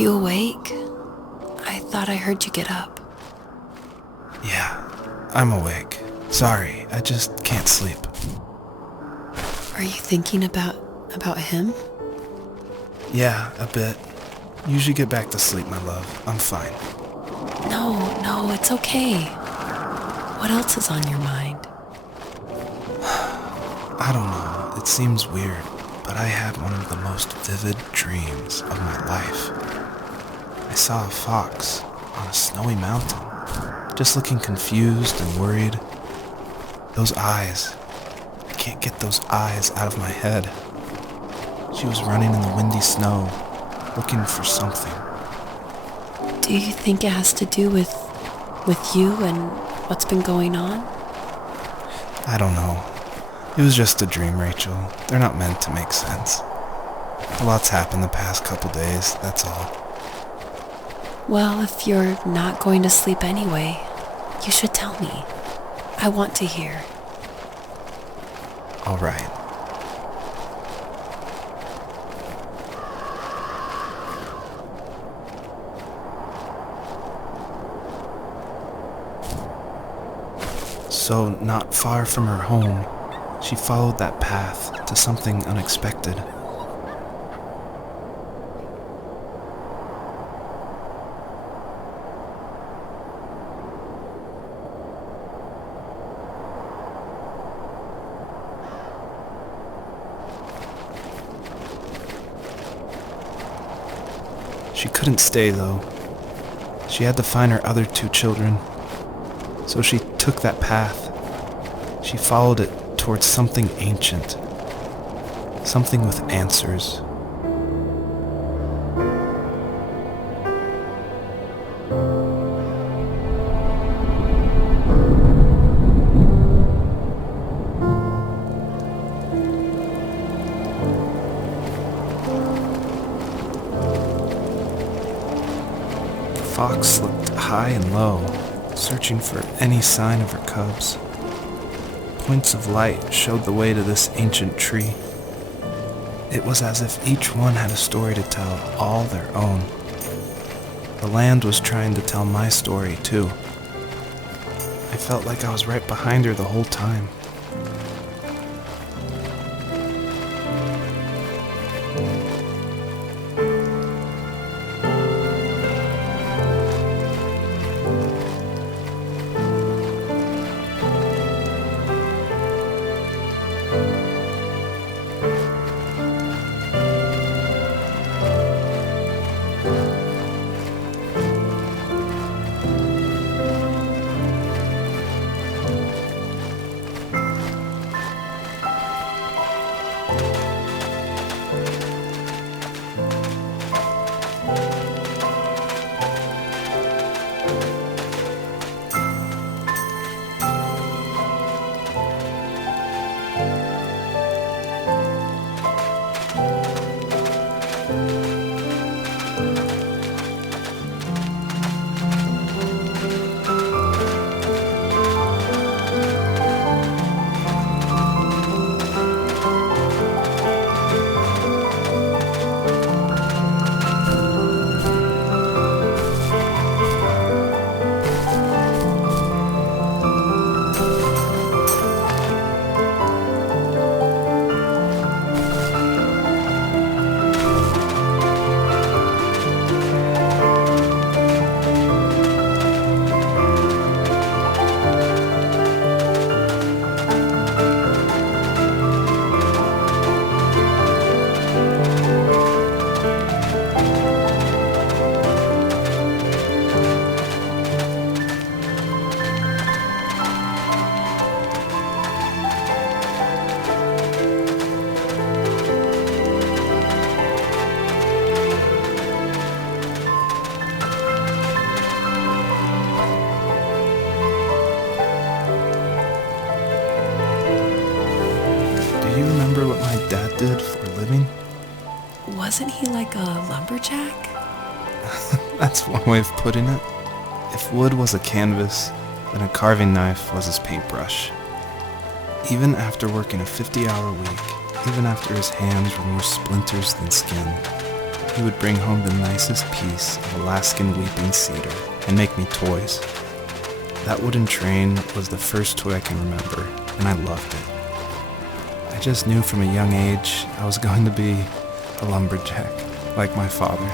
you awake? I thought I heard you get up. Yeah, I'm awake. Sorry, I just can't sleep. Are you thinking about him? Yeah, a bit. Usually get back to sleep, my love. I'm fine. No, it's okay. What else is on your mind? I don't know. It seems weird, but I had one of the most vivid dreams of my life. I saw a fox on a snowy mountain, just looking confused and worried. Those eyes. I can't get those eyes out of my head. She was running in the windy snow, looking for something. Do you think it has to do with you and what's been going on? I don't know. It was just a dream, Rachel. They're not meant to make sense. A lot's happened the past couple days, that's all. Well, if you're not going to sleep anyway, you should tell me. I want to hear. All right. So, not far from her home, she followed that path to something unexpected. She couldn't stay, though. She had to find her other 2 children. So she took that path. She followed it towards something ancient. Something with answers. The fox looked high and low, searching for any sign of her cubs. Points of light showed the way to this ancient tree. It was as if each one had a story to tell, all their own. The land was trying to tell my story, too. I felt like I was right behind her the whole time. Do you remember what my dad did for a living? Wasn't he like a lumberjack? That's one way of putting it. If wood was a canvas, then a carving knife was his paintbrush. Even after working a 50-hour week, even after his hands were more splinters than skin, he would bring home the nicest piece of Alaskan weeping cedar and make me toys. That wooden train was the first toy I can remember, and I loved it. I just knew from a young age I was going to be a lumberjack, like my father.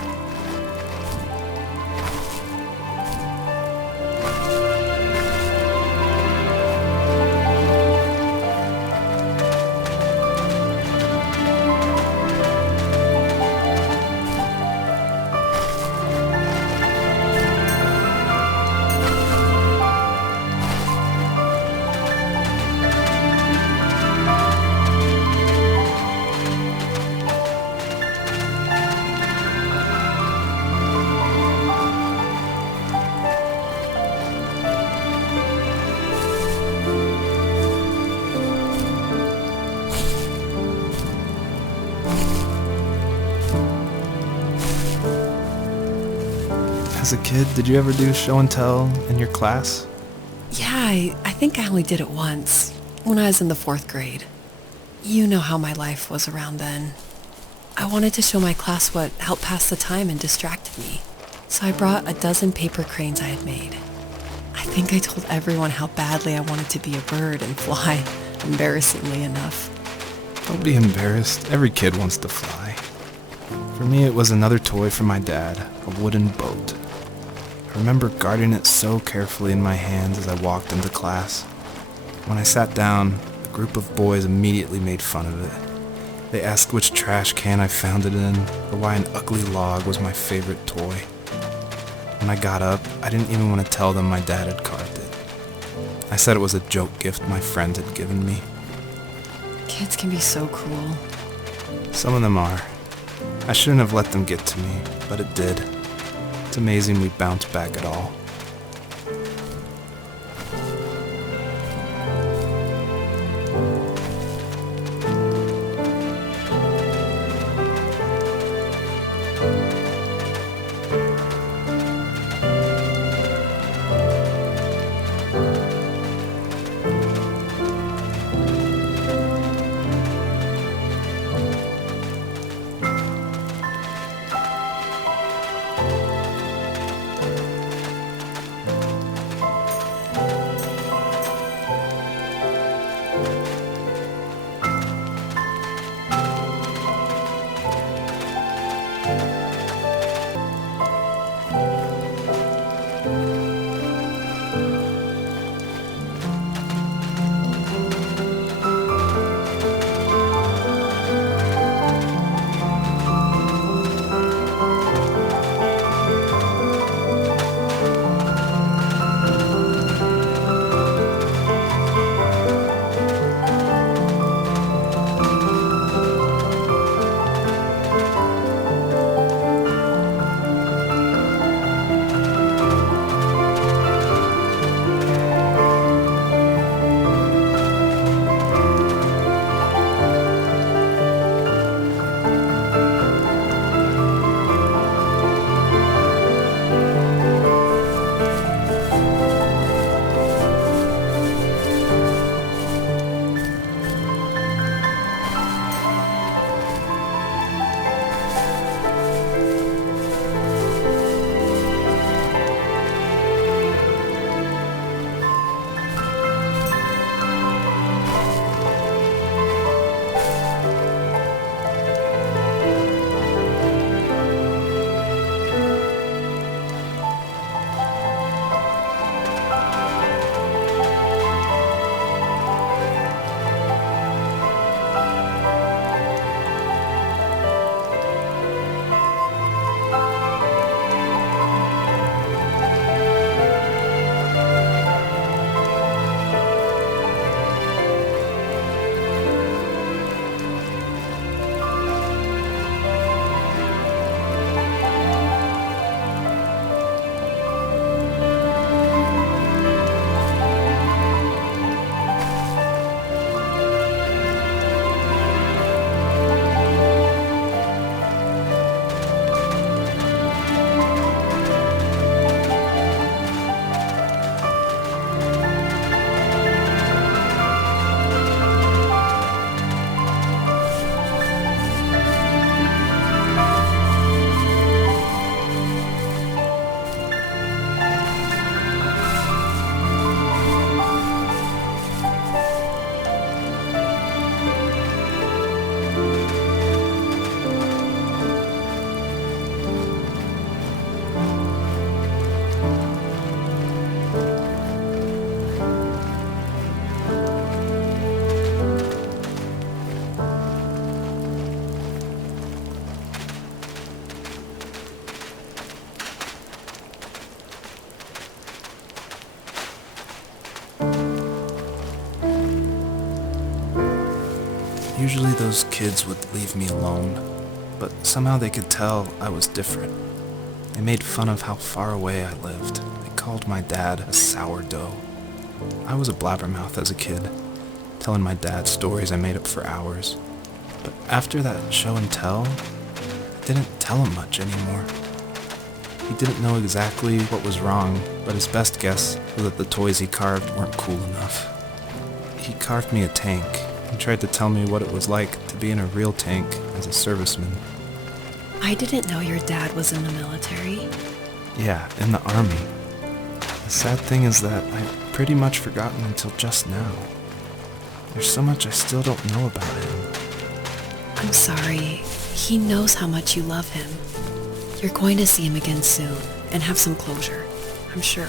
As a kid, did you ever do show and tell in your class? Yeah, I think I only did it once, when I was in the 4th grade. You know how my life was around then. I wanted to show my class what helped pass the time and distracted me, so I brought a dozen paper cranes I had made. I think I told everyone how badly I wanted to be a bird and fly, embarrassingly enough. Don't be embarrassed. Every kid wants to fly. For me, it was another toy from my dad, a wooden boat. I remember guarding it so carefully in my hands as I walked into class. When I sat down, a group of boys immediately made fun of it. They asked which trash can I found it in, or why an ugly log was my favorite toy. When I got up, I didn't even want to tell them my dad had carved it. I said it was a joke gift my friend had given me. Kids can be so cruel. Some of them are. I shouldn't have let them get to me, but it did. It's amazing we bounced back at all. Usually those kids would leave me alone, but somehow they could tell I was different. They made fun of how far away I lived. They called my dad a sourdough. I was a blabbermouth as a kid, telling my dad stories I made up for hours. But after that show and tell, I didn't tell him much anymore. He didn't know exactly what was wrong, but his best guess was that the toys he carved weren't cool enough. He carved me a tank and tried to tell me what it was like to be in a real tank as a serviceman. I didn't know your dad was in the military. Yeah, in the army. The sad thing is that I've pretty much forgotten until just now. There's so much I still don't know about him. I'm sorry. He knows how much you love him. You're going to see him again soon and have some closure, I'm sure.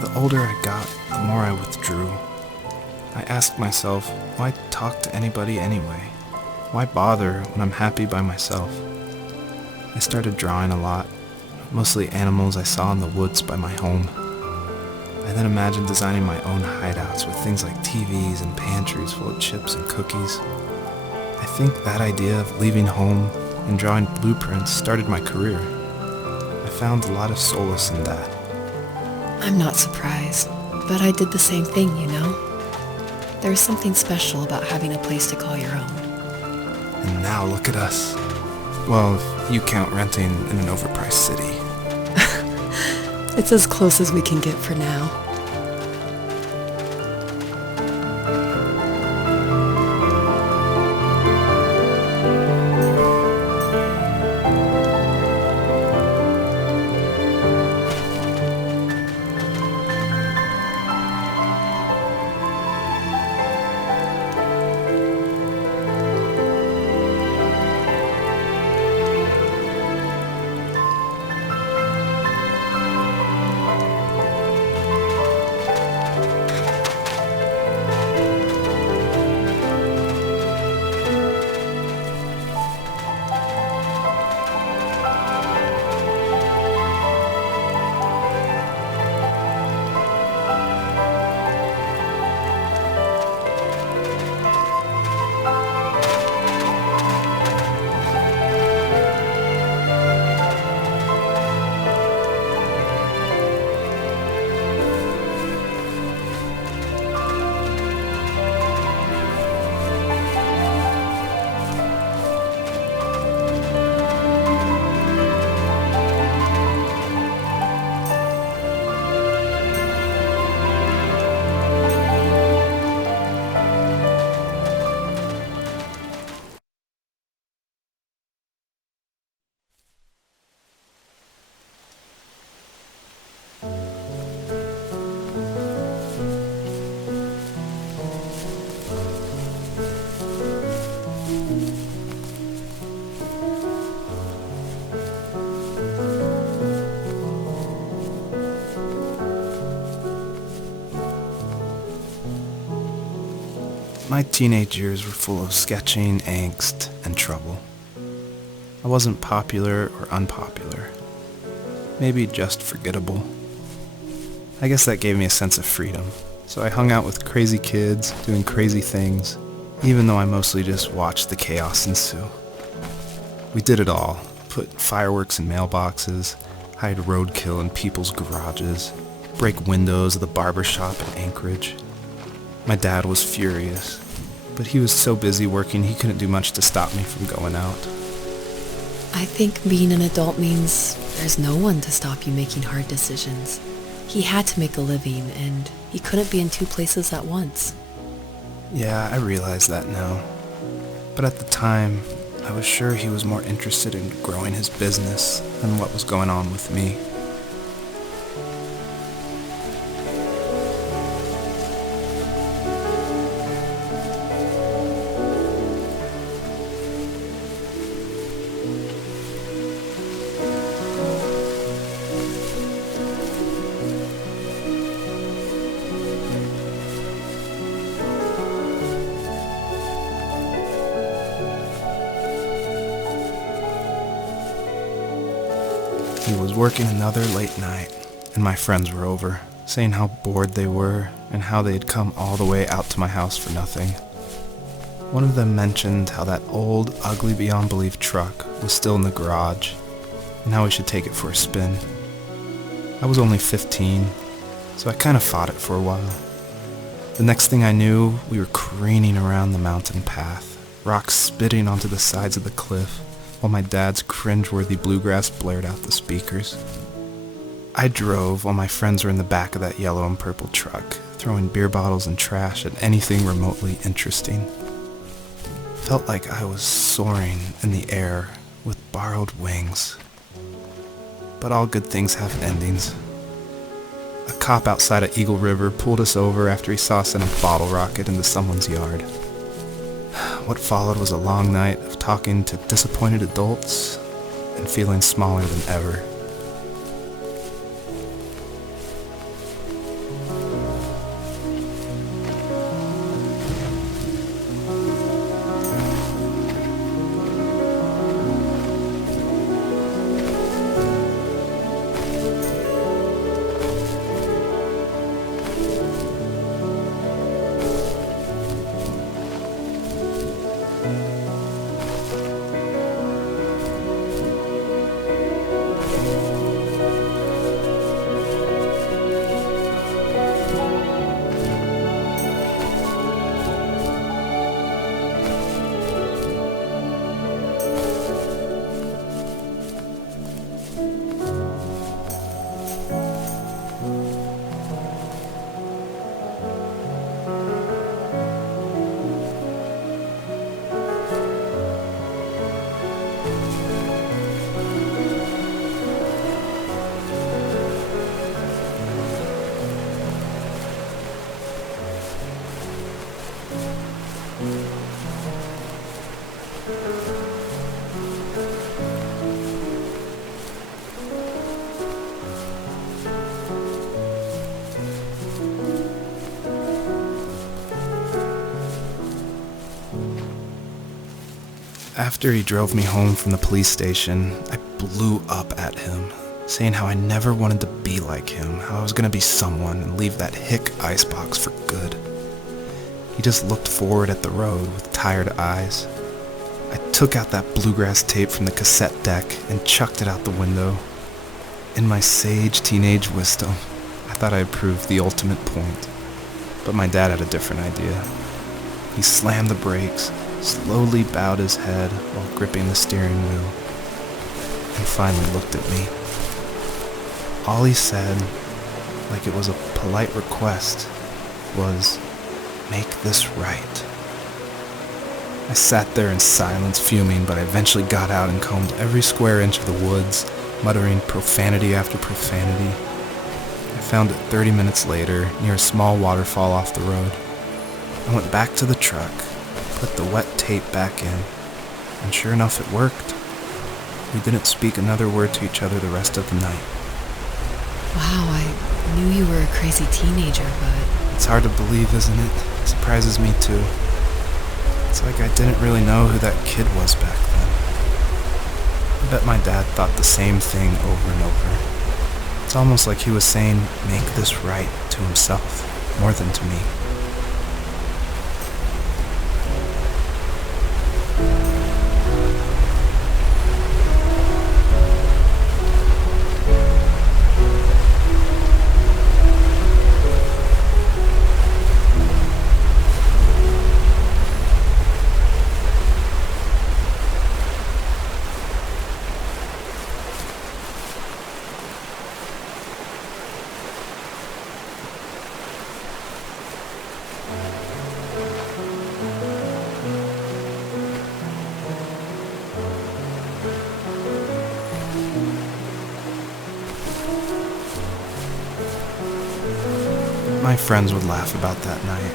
The older I got, the more I withdrew. I asked myself, why talk to anybody anyway? Why bother when I'm happy by myself? I started drawing a lot, mostly animals I saw in the woods by my home. I then imagined designing my own hideouts with things like TVs and pantries full of chips and cookies. I think that idea of leaving home and drawing blueprints started my career. I found a lot of solace in that. I'm not surprised, but I did the same thing, you know? There's something special about having a place to call your own. And now look at us. Well, if you count renting in an overpriced city. It's as close as we can get for now. My teenage years were full of sketching, angst, and trouble. I wasn't popular or unpopular. Maybe just forgettable. I guess that gave me a sense of freedom. So I hung out with crazy kids, doing crazy things, even though I mostly just watched the chaos ensue. We did it all. Put fireworks in mailboxes, hide roadkill in people's garages, break windows of the barber shop in Anchorage. My dad was furious, but he was so busy working he couldn't do much to stop me from going out. I think being an adult means there's no one to stop you making hard decisions. He had to make a living, and he couldn't be in two places at once. Yeah, I realize that now. But at the time, I was sure he was more interested in growing his business than what was going on with me. He was working another late night, and my friends were over, saying how bored they were and how they had come all the way out to my house for nothing. One of them mentioned how that old, ugly beyond belief truck was still in the garage, and how we should take it for a spin. I was only 15, so I kind of fought it for a while. The next thing I knew, we were careening around the mountain path, rocks spitting onto the sides of the cliff, while my dad's cringeworthy bluegrass blared out the speakers. I drove while my friends were in the back of that yellow and purple truck, throwing beer bottles and trash at anything remotely interesting. Felt like I was soaring in the air with borrowed wings. But all good things have endings. A cop outside of Eagle River pulled us over after he saw us send a bottle rocket into someone's yard. What followed was a long night of talking to disappointed adults and feeling smaller than ever. After he drove me home from the police station, I blew up at him, saying how I never wanted to be like him, how I was going to be someone and leave that hick icebox for good. He just looked forward at the road with tired eyes. I took out that bluegrass tape from the cassette deck and chucked it out the window. In my sage teenage wisdom, I thought I had proved the ultimate point, but my dad had a different idea. He slammed the brakes, slowly bowed his head while gripping the steering wheel, and finally looked at me. All he said, like it was a polite request, was, "Make this right." I sat there in silence, fuming, but I eventually got out and combed every square inch of the woods, muttering profanity after profanity. I found it 30 minutes later, near a small waterfall off the road. I went back to the truck, put the wet tape back in, and sure enough it worked. We didn't speak another word to each other the rest of the night. Wow, I knew you were a crazy teenager, but... It's hard to believe, isn't it? It surprises me too. It's like I didn't really know who that kid was back then. I bet my dad thought the same thing over and over. It's almost like he was saying, "Make this right," to himself, more than to me. My friends would laugh about that night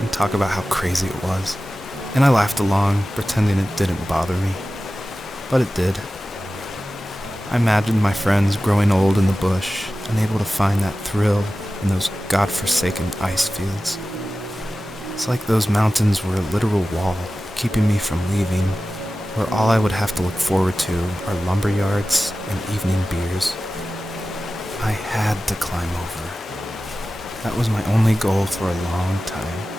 and talk about how crazy it was, and I laughed along, pretending it didn't bother me. But it did. I imagined my friends growing old in the bush, unable to find that thrill in those godforsaken ice fields. It's like those mountains were a literal wall, keeping me from leaving, where all I would have to look forward to are lumber yards and evening beers. I had to climb over. That was my only goal for a long time.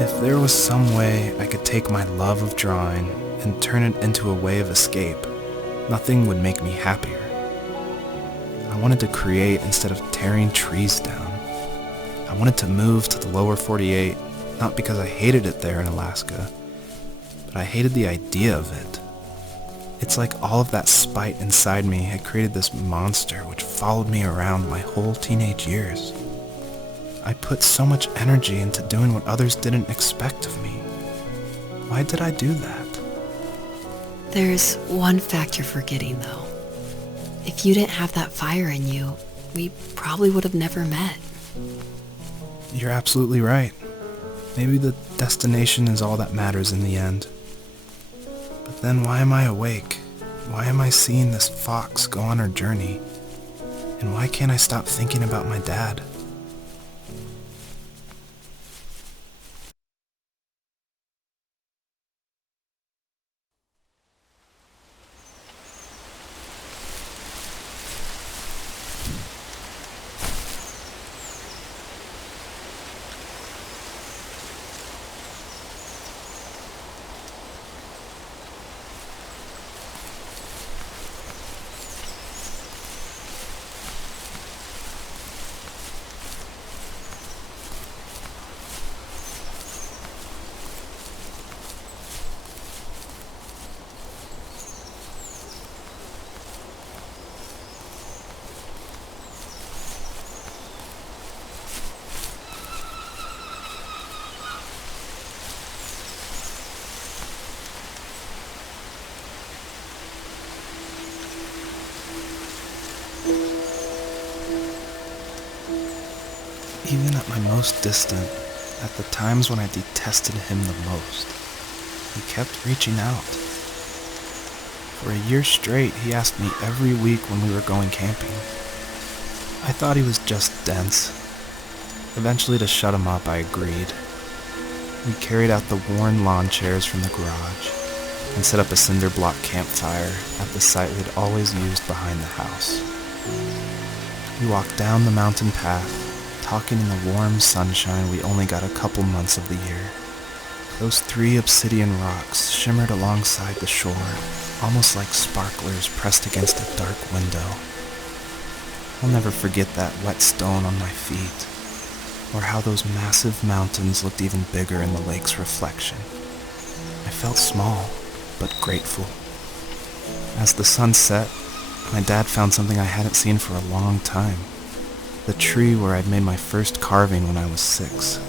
If there was some way I could take my love of drawing and turn it into a way of escape, nothing would make me happier. I wanted to create instead of tearing trees down. I wanted to move to the lower 48, not because I hated it there in Alaska, but I hated the idea of it. It's like all of that spite inside me had created this monster which followed me around my whole teenage years. I put so much energy into doing what others didn't expect of me. Why did I do that? There's one fact you're forgetting, though. If you didn't have that fire in you, we probably would have never met. You're absolutely right. Maybe the destination is all that matters in the end. But then why am I awake? Why am I seeing this fox go on her journey? And why can't I stop thinking about my dad? Even at my most distant, at the times when I detested him the most, he kept reaching out. For a year straight, he asked me every week when we were going camping. I thought he was just dense. Eventually, to shut him up, I agreed. We carried out the worn lawn chairs from the garage and set up a cinder block campfire at the site we'd always used behind the house. We walked down the mountain path, talking in the warm sunshine we only got a couple months of the year. Those 3 obsidian rocks shimmered alongside the shore, almost like sparklers pressed against a dark window. I'll never forget that wet stone on my feet, or how those massive mountains looked even bigger in the lake's reflection. I felt small, but grateful. As the sun set, my dad found something I hadn't seen for a long time. The tree where I'd made my first carving when I was 6.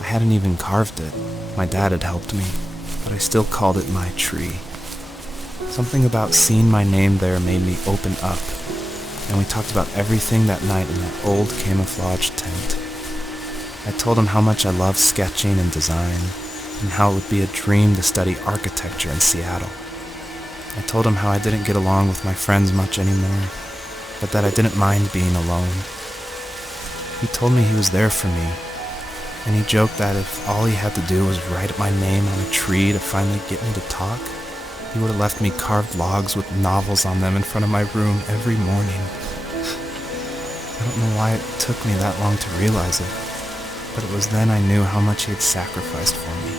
I hadn't even carved it. My dad had helped me, but I still called it my tree. Something about seeing my name there made me open up, and we talked about everything that night in that old camouflage tent. I told him how much I loved sketching and design, and how it would be a dream to study architecture in Seattle. I told him how I didn't get along with my friends much anymore, but that I didn't mind being alone. He told me he was there for me, and he joked that if all he had to do was write my name on a tree to finally get me to talk, he would have left me carved logs with novels on them in front of my room every morning. I don't know why it took me that long to realize it, but it was then I knew how much he had sacrificed for me.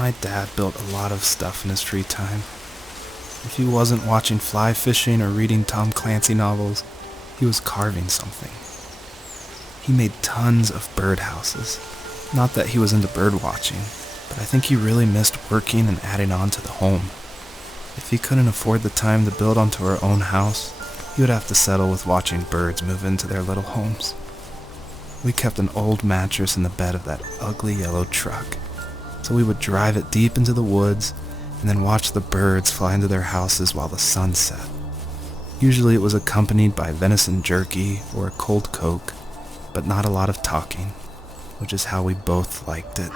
My dad built a lot of stuff in his free time. If he wasn't watching fly fishing or reading Tom Clancy novels, he was carving something. He made tons of birdhouses. Not that he was into bird watching, but I think he really missed working and adding on to the home. If he couldn't afford the time to build onto our own house, he would have to settle with watching birds move into their little homes. We kept an old mattress in the bed of that ugly yellow truck, so we would drive it deep into the woods and then watch the birds fly into their houses while the sun set. Usually it was accompanied by venison jerky or a cold Coke, but not a lot of talking, which is how we both liked it.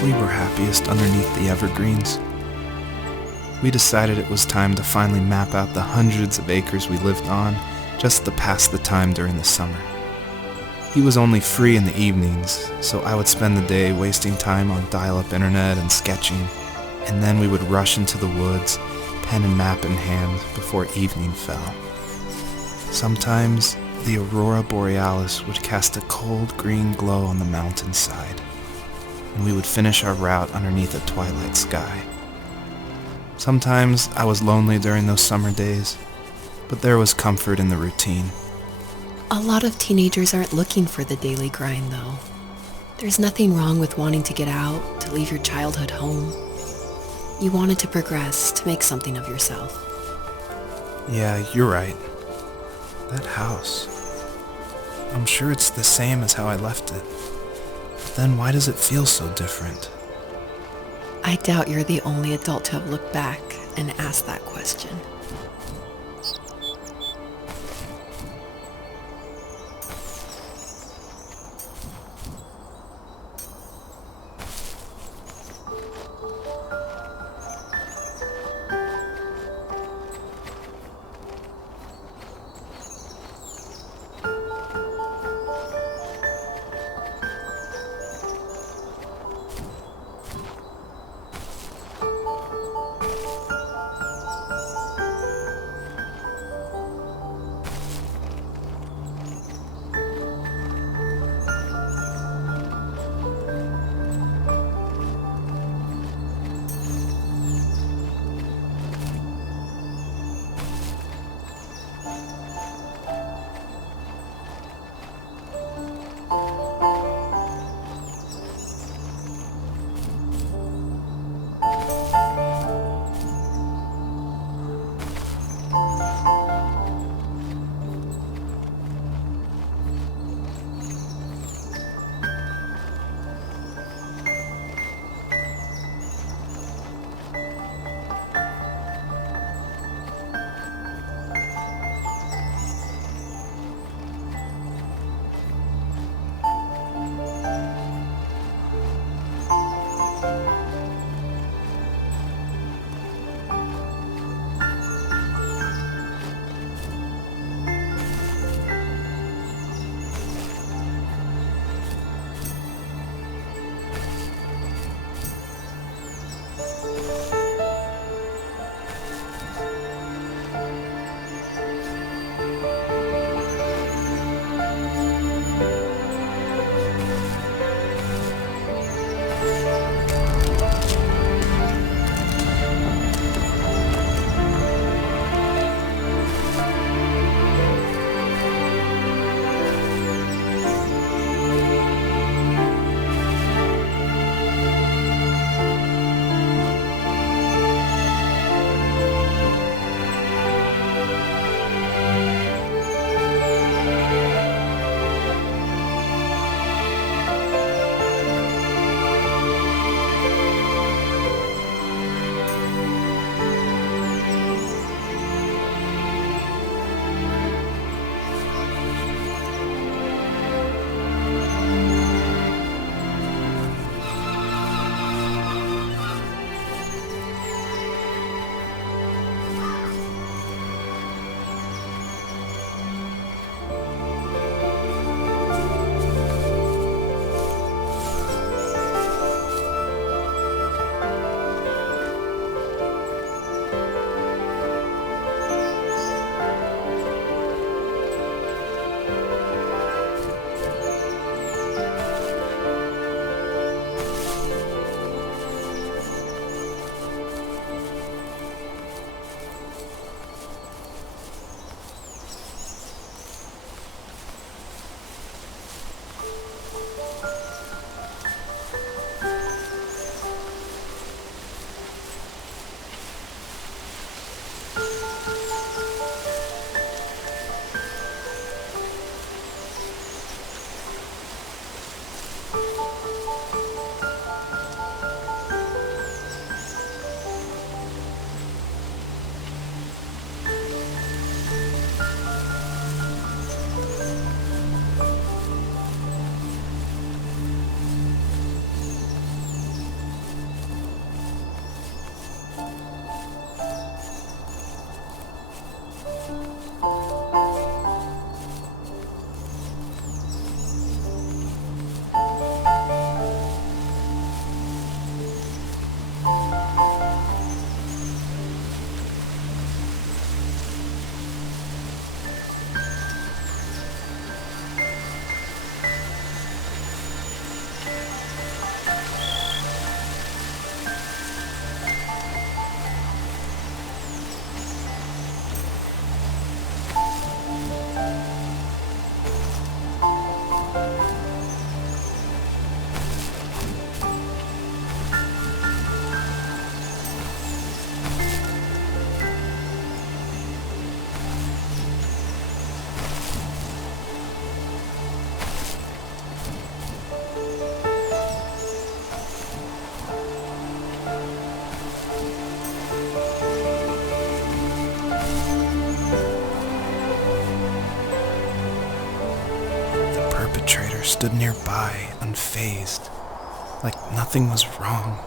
We were happiest underneath the evergreens. We decided it was time to finally map out the hundreds of acres we lived on just to pass the time during the summer. He was only free in the evenings, so I would spend the day wasting time on dial-up internet and sketching, and then we would rush into the woods, pen and map in hand, before evening fell. Sometimes the aurora borealis would cast a cold green glow on the mountainside, and we would finish our route underneath a twilight sky. Sometimes I was lonely during those summer days, but there was comfort in the routine. A lot of teenagers aren't looking for the daily grind, though. There's nothing wrong with wanting to get out, to leave your childhood home. You wanted to progress, to make something of yourself. Yeah, you're right. That house. I'm sure it's the same as how I left it. But then why does it feel so different? I doubt you're the only adult to have looked back and asked that question. Perpetrator stood nearby, unfazed, like nothing was wrong.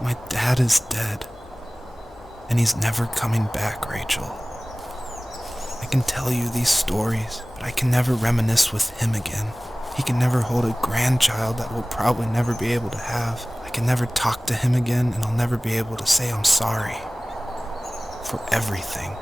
My dad is dead, and he's never coming back, Rachel. I can tell you these stories, but I can never reminisce with him again. He can never hold a grandchild that we'll probably never be able to have. I can never talk to him again, and I'll never be able to say I'm sorry for everything.